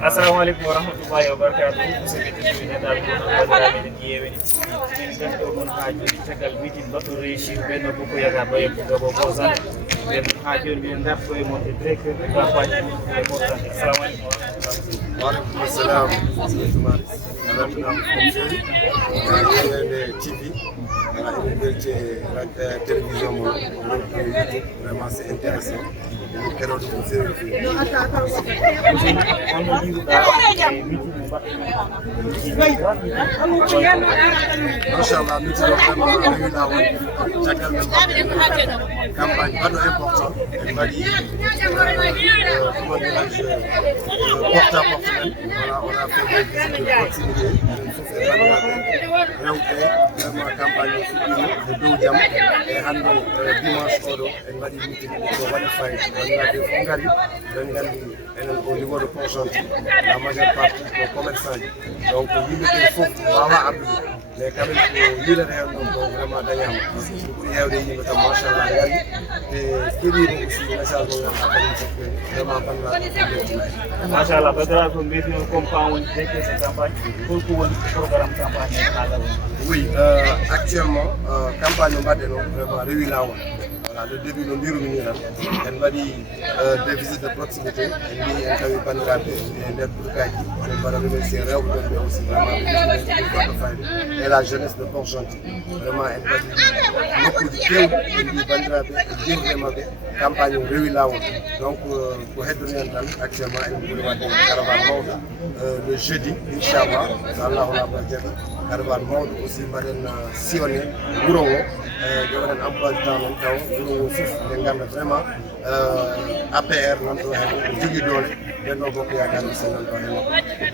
Assalamu alaikum warahmatullahi wabarakatuh. Musidɓe tedduɓe neɗɗaɓe gono bandiraɓe eɗen ƴeewani min ganɗo mon ha joni caggal mitin baɗɗo réussir ɓenno koko yaga baye gabo bosan nden ha joni minen darto e monde directeur de campagne e bosan. Assalamu alaikum warahmatullahi. Waalaikum assalam. TV télévision mon YouTube vraiment c'est intéressant. Keroog on Machallah meeting o vraiment rewina won caggal men campagne baɗɗo important en mbaɗi comment dirais-je porte à porte voilà on a fait des visites de proximité fof e bandiraɓe rewɓe vraiment campagne o fuɗɗima e dow jaam e hannde dimanche oɗo en mbaɗi meeting ko waɗi fayida bandiraɓe fof ngari ɓen nganndi enen au niveau de Port-Gentil la majeure partie ko commerçant ji donc yimɓeɓe fof wawa abdude mais quand même ko yilata hen ɗon ko vraiment dañama par ce que ɓuri hewde yimɓe tan machallah ngari e keɗiɗo aussi message mo ganduɗa kañum fof ɓe vraiment bandiraɓe ɓetima en machallah bandiraɓe ko mbiyetino comme pan woni directeur de campagne holko woni programme campagne e haala woni? Oui, actuellement campagne o mbaɗɗen o vraiment rewi lawol. Voilà, le début no mbirumi tan en mbaɗi des visites de proximité en mbi en tawi bandiraɓe e nder ɓurkaji en mbaɗa remercier rewɓe ɓen ɓe aussi vraiment ɓe fayde et la jeunesse de Port-Gentil vraiment en mbaɗi nokkuji kewɗi en mbi bandiraɓe e jirde mabɓe campagne o rewi lawol donc ko heddori hen tan actuellement en ɓuri wadde caravane mawɗo le jeudi inchallah so allahu rabba jaɓi caravane mawɗo aussi mbaɗen sillonné wuro o jogoɗen emploi du temps men taw wuro o fof ɓe ganda vraiment APR nanɗo hen ko jogui doole Benno Bokk Yaakaar aussi nanɗo hen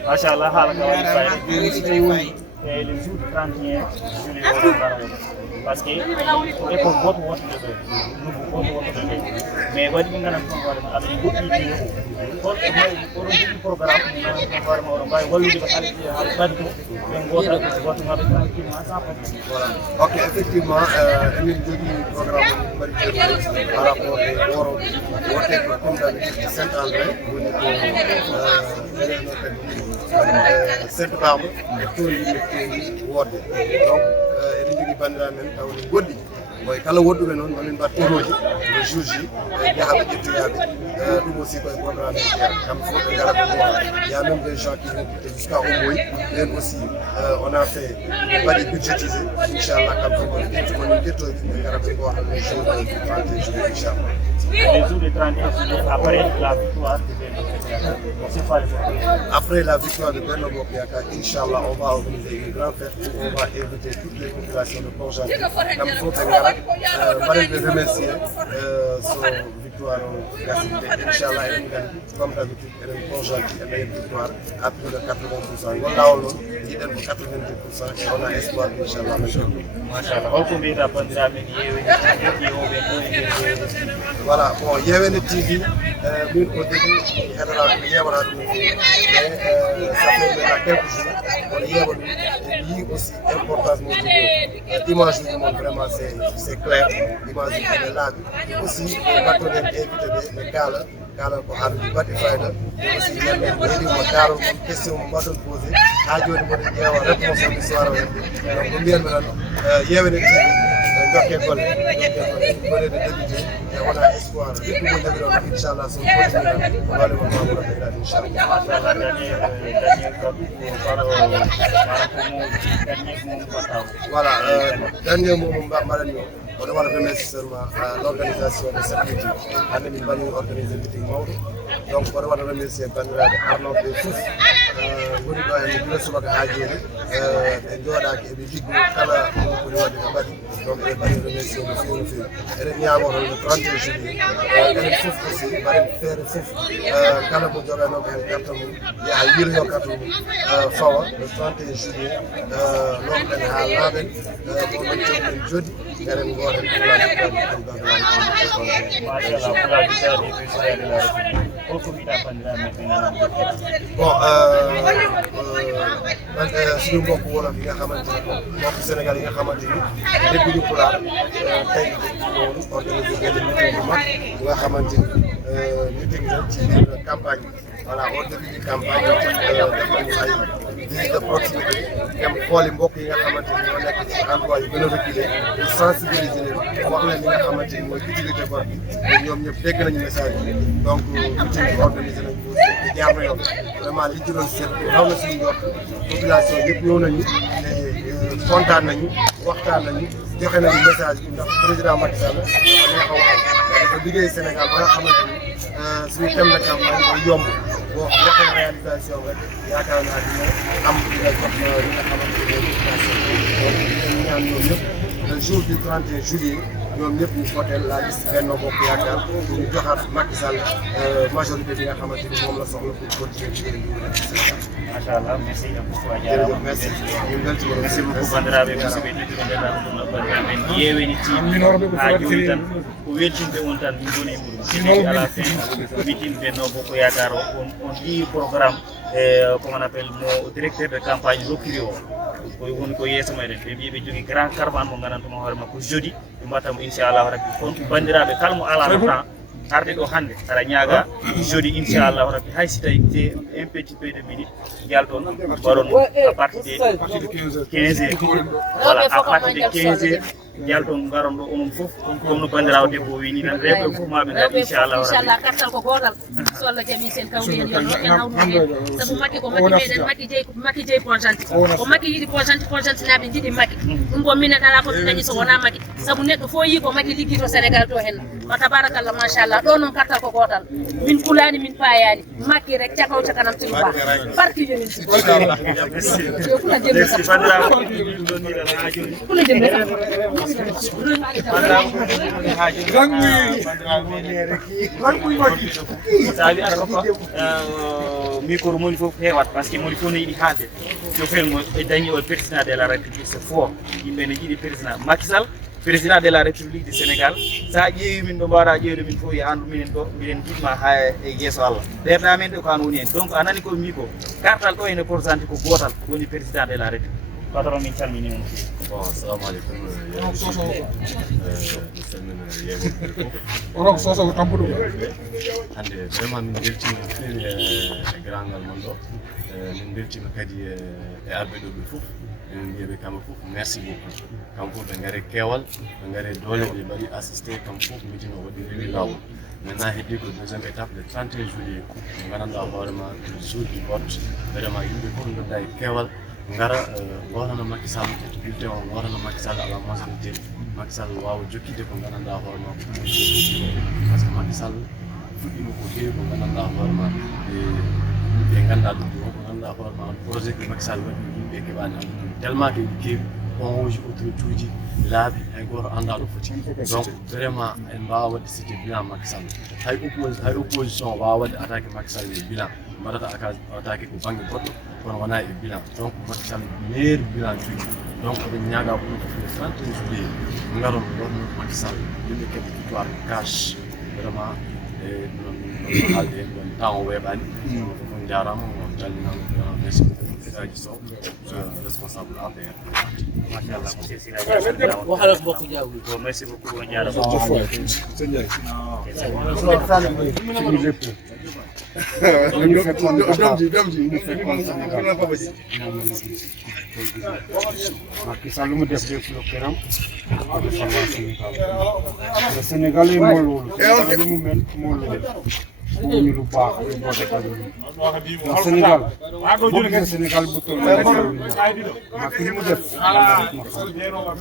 machallah haala ka waɗi fayida joni so tawi woni e le jour 31 juillet oɗo ngara woni par ce que ko école goto wonde ɗo nouveau goto wonde ɗo mais waɗi ɓe gandan ton hoore ma aɗa goɗɗini o holko mayi oɗon jogui programme gandan ton hoore ma oɗon mbawi wallude ɓe haala ɓaddo ɓen goto goto maɓe tranquillement sans problème. Voilà, ok effectivement emin jogui programme o mbaɗi déroulé par rapport e woro wote ko comme d'habitude Saint-André woni ko septembre e toon yimɓe kewi wodde donc eɗen jogui bandiraɓe men taw ne goɗɗi boy kala woɗɗuɓe noon mamin mbat oroji le jour J jaahaɓe ƴettoyaɓe ɗum aussi koye programme jeeya kamɓe fof ɓe gara ɓe goora y a même des gens qui vont quitter jusqu'à Omboy ɓen aussi on a fait mbaɗi budgétisé inchallah kamɓe fof ɓe ƴettumanin ƴettoji ɓe gara ɓe goora le jour 31 juillet inchallah. Les jours de 31 juillet après la victoire de Benno Bokk Yaakaar, c'est quoi le programme? Après la victoire de Benno Bokk Yaakaar, Inch'Allah, on va organiser une grande fête où on va inviter toutes les populations de Port-Gentil. Comme faut que nous remercier son victoire au Gassité. Inch'Allah, comme d'habitude, Port-Gentil a une victoire à plus de 80%. On a eu 90% et on a espoir, Inch'Allah. Machallah, holko mbiyata bandiraɓe voilà, bon, Yewene TV, min au début, heɗoraɗum yewata ɗum mais ça fait maintenant quelques jours on yewa ɗum et yi aussi importance mo jogi image uji mon vraiment c'est clair image uji ene laaɓi aussi battoɗen invité ɓe kala ko haaluji baɗɗi fayida et aussi ñanden heeɗimo darol mon question mo mbaɗon posé ha joni mboɗen ƴeewa réponse o mi soir o hedde donc ko mbiyanmi tan Yewene TV jokke golle golle de débuté et on a espoir lépp mo jogi ɗon inchallah so continue wale mon mamoura ɓeyɗat inchallah voilà dernier mot mo mbaɗanmi o oɗo waɗa remercier seulement l'organisation de cette meeting hande min mbaɗi organisé meeting mawɗo donc oɗo waɗa remercier bandiraɓe arnoɓe fof woni ɗo hen gila subaka ha joni ɓe jooɗaki eɓe liggo kala ɗum koni wadde ɓe mbaɗi donc ɓe mbaɗi remercier no fewi no fewi eɗen ñagoto le 31 juillet enen fof aussi mbaɗen feere fof kala mo joɓanoɓe hen carte mum yaha yiryo carte mum fawa le 31 juillet lomɗen ha laaɓen momin coɗɗen jooɗi garen goren fulaji président de la république bon suñu mbokk wolof yi nga xamante ne mbokk Sénégal yi nga xamante ni dégguñu pulaar tey ñëwoon organiser benn meeting bu mag bu nga xamante ni meeting la ci biir campagne voilà au début du campagne def nañu ay visite de proximité dem xooli mbokk yi nga xamante ni ñoo nekk ci endroit yu gën a reculé ñu sensibiliser leen wax leen li nga xamante ni mooy utilité bor bi te ñoom ñëpp dégg nañu message bi donc meeting bi organisé nañu ko te jaar na yoon vraiment li ci doon seet raw na suñu njort population yëpp ñëw nañu te kontaan nañu waxtaan nañu joxe nañu message bi ndax président Macky Sall dafa neex a waxal dafa liggéey Sénégal ba nga xamante ni suñu thème de campagne mooy yomb boo waxee réalisation rek yaakaar naa dina am dina jox li nga xamante ni mooy donc ñu ñaan ñoom ñëpp le jour du 31 juillet ñoom ñëpp ñu voteel la liste Benno Bokk Yaakaar ñu joxaat Macky Sall majorité bi nga xamante ni moom la soxla pour continuer liggéey bi mu nekk Sénégal. Macha Allah, merci beaucoup a jarama. Merci merci beaucoup bandiraɓe musidɓe tedduɓe ndendaɗo ɗum men ƴeeweni tim ha joni tan ko weltinde on tan min goni e ɓuuri sini à la fin meeting Benno Bokk Yaakaar on ɗi programme comment on appelle mo directeur de campagne rokkiri o koye woni ko yeeso meɗen ɓe mbi ɓe jogui grand caravane mo gandantuma hoore makko jeudi ɓe mbattamo inchallahu rabbi on bandiraɓe kala mo alano temps arde ɗo hannde aɗa ñaaga jeudi inchallahu rabbi hay si tawi te un petit peu de minute jalton mbaɗon à partir de 15 heures voilà à partir de 15 heures jalton garon ɗo onon fof comme no bandirawo debbo wini tan rewɓe fof maɓe gari inchallahu rabbi inchallah kartal ko gotal so Allah jaɓi sen kawri en yo en hawru hen sabu Macky ko Macky meɗen Macky jeeyi Pont-Gentil ko Macky yiɗi Pont-Gentil naɓe jiiɗi Macky ɗum bo minen ala koɓe dañi so wona Macky sabu neɗɗo fo yi ko Macky liggi to Sénégal to henna wa tabarakallah machallah ɗo noon kartal ko gotal min kulani min payani Macky rek cakaw cakanam tinu ba barki jonin kula jëmbe sabi aɗa hokka micro moni fof heewat par ce que moni fof ne yiɗi haalde so felmo e dañi o président de la république c'est fort yimɓe ne jiiɗi président Macky Sall président de la république du Sénégal sa ƴeewi min ɗo mbaɗa ƴeewde min fof yo andu minen ɗo minen jiɗma ha e yeeso Allah ɓerɗa men ɗo ko an woni hen donc a nani koye mbi ko kartal ɗo ene pourcentage ko gotal woni président de la république patron min calmini on bon assalamu aleykum onon soso kampuɗo hande vraiment min beltima no feewi e grangal mon ɗo min beltima kadi e arɓe ɗo ɓe fof min mbiyaɓe kamɓe fof merci beaucoup kamɓe fof ɓe gaare keewal ɓe gaare doole ɓe mbaɗi assisté kamɓe fof meeting o waɗi rewi lawol maintenant heddi ko deuxiéme étape le 31 juillet mo gandanɗa hoorema jour du vote vraiment yimɓe fof gadda e keewal ngara wonano Macky Sall bulletin o wonano Macky Sall ala majorité Macky Sall wawa jokkide ko gandanɗa hoorema ko par ce que Macky Sall fuɗɗima ko heewi ko gandanɗa hoorema ɓe ganda ɗum ɗo ko gandanɗa hoorema projet ko Macky Sall waɗi yimɓe keɓani andude tellement que keewi on oji autorité uji laaɓi hay goto anda ɗo foti donc vraiment en mbawa wadde cité bilan Macky Sall hay opposition wawa wadde attaqué Macky Sall e bilan mbaɗata attaqué ko banggue goɗɗo kono wona e bilan donc Macky Sall meilleur bilan jogui donc ɓe ñaaga ɓuuri ko le 31 juillet garon wonno Macky Sall yimɓe keɓe victoire cash vraiment e ɗon haalde hen ɗon temps o weeɓani fof jarama on calminama merci beaucoup Sadio Sow responsable APR machallah monsieur Sira waxala mbokk jawwi bon merci beaucoup on jarama Macky Sall lu mu def lo këram ko defal waa Sénégal le Sénégal yi moo loolu lu mu mel moo loolu ñu lu baax lu boo defal ndax Sénégal boo gisee Sénégal bu toll Macky li mu def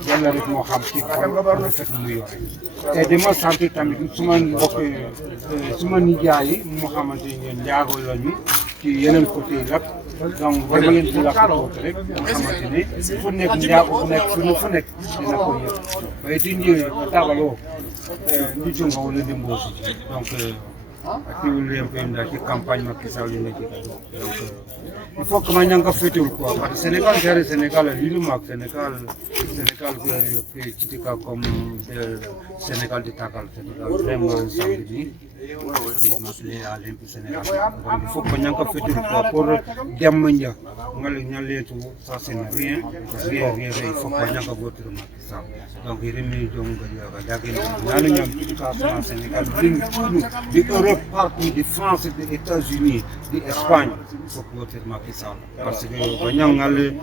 yàlla rek moo xam ci xol rafet mu yore te dama sant tamit suma mbokk suma nijaay yi mu xamante ne njaago lañu ci yeneen côté yi rek donc dama leen di lakk rek nga xamante ne fu nekk njaago fu nekk fu nekk dina ko yëg bay di ñëwee ba tabaloo ndi jonga wala di mboosi donc akiwul leen koy ndax ci campagne Macky Sall yi nekk donc il faut que ma ñanga féetul quoi parce que Sénégal c'est Sénégal lilu mak Sénégal que kitika comme Sénégal di takal Sénégal vraiment samedi masle à l'impu Sénégal donc il faut que ñanga féetul quoi pour dem ña ngale nyale tout ça c'est rien il faut pas n'aga voter Macky Sall donc il remet donc nyale nyam éducation Sénégal de Europe partout de France des États-Unis d'Espagne faut voter Macky Sall parce que banyang ngale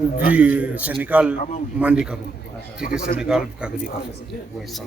ubi Sénégal mandikaru c'est Sénégal kagadi ka ouais ça